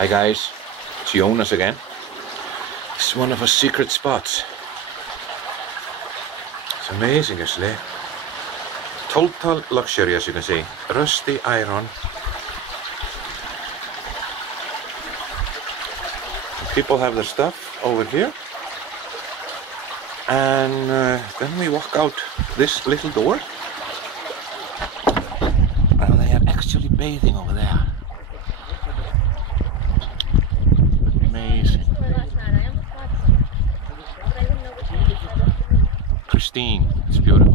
Hi guys, it's Jonas again. This is one of our secret spots. It's amazing, isn't it? Total luxury, as you can see. Rusty iron. People have their stuff over here. And then we walk out this little door. And they are actually bathing over there. Amazing. Pristine. It's beautiful.